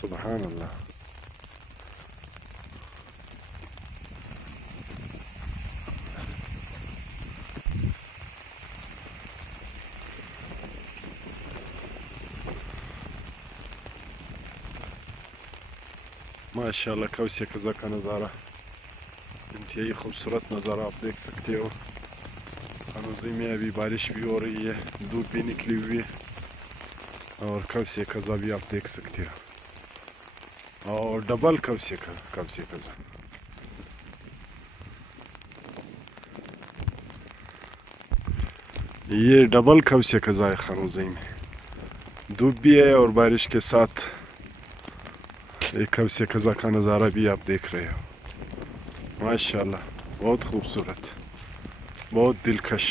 سبحان اللہ. ماشاء اللہ کوسے قزح کا نظارہ انتہائی خوبصورت نظارہ آپ دیکھ سکتے ہو. ہنوزی میں ابھی بارش بھی ہو رہی ہے, دھوپ بھی نکلی ہوئی ہے, اور کوسے قزح بھی آپ دیکھ سکتے ہو, اور ڈبل کوسے قزح. یہ ڈبل کوسے قزح ہے ہنوزی میں, دھوپ بھی ہے اور بارش کے ساتھ ایک کوسے قزح کا نظارہ بھی آپ دیکھ رہے ہو. ماشاء اللہ بہت خوبصورت, بہت دلکش.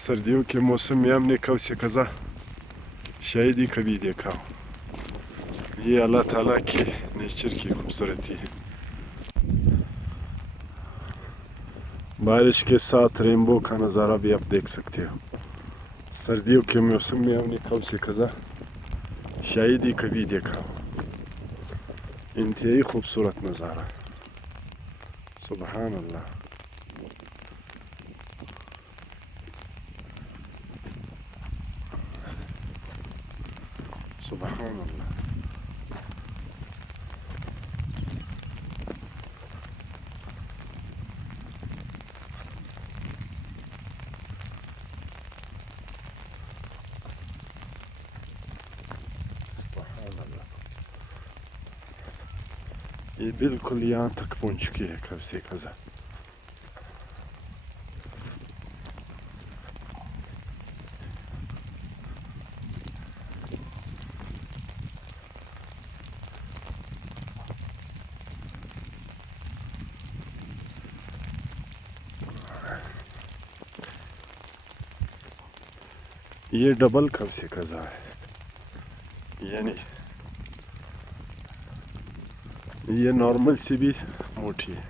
سردیوں کے موسم میں ہم نے کوسے قزح شاید ہی کبھی دیکھا ہو. یہ اللہ تعالیٰ کی نیچر کی خوبصورتی ہے. بارش کے ساتھ ریمبو کا نظارہ بھی آپ دیکھ سکتے ہو. سردیوں کے موسم میں ہم نے کوسے قزح شاید ہی کبھی دیکھا ہو. انتہائی خوبصورت نظارہ. سبحان اللہ. سبحان اللہ. سبحان اللہ. یہ بالکل یہاں تک پہنچ چکی ہے کوسے قزح. یہ ڈبل کوسے قزح ہے, یعنی یہ نارمل سے بھی موٹی ہے.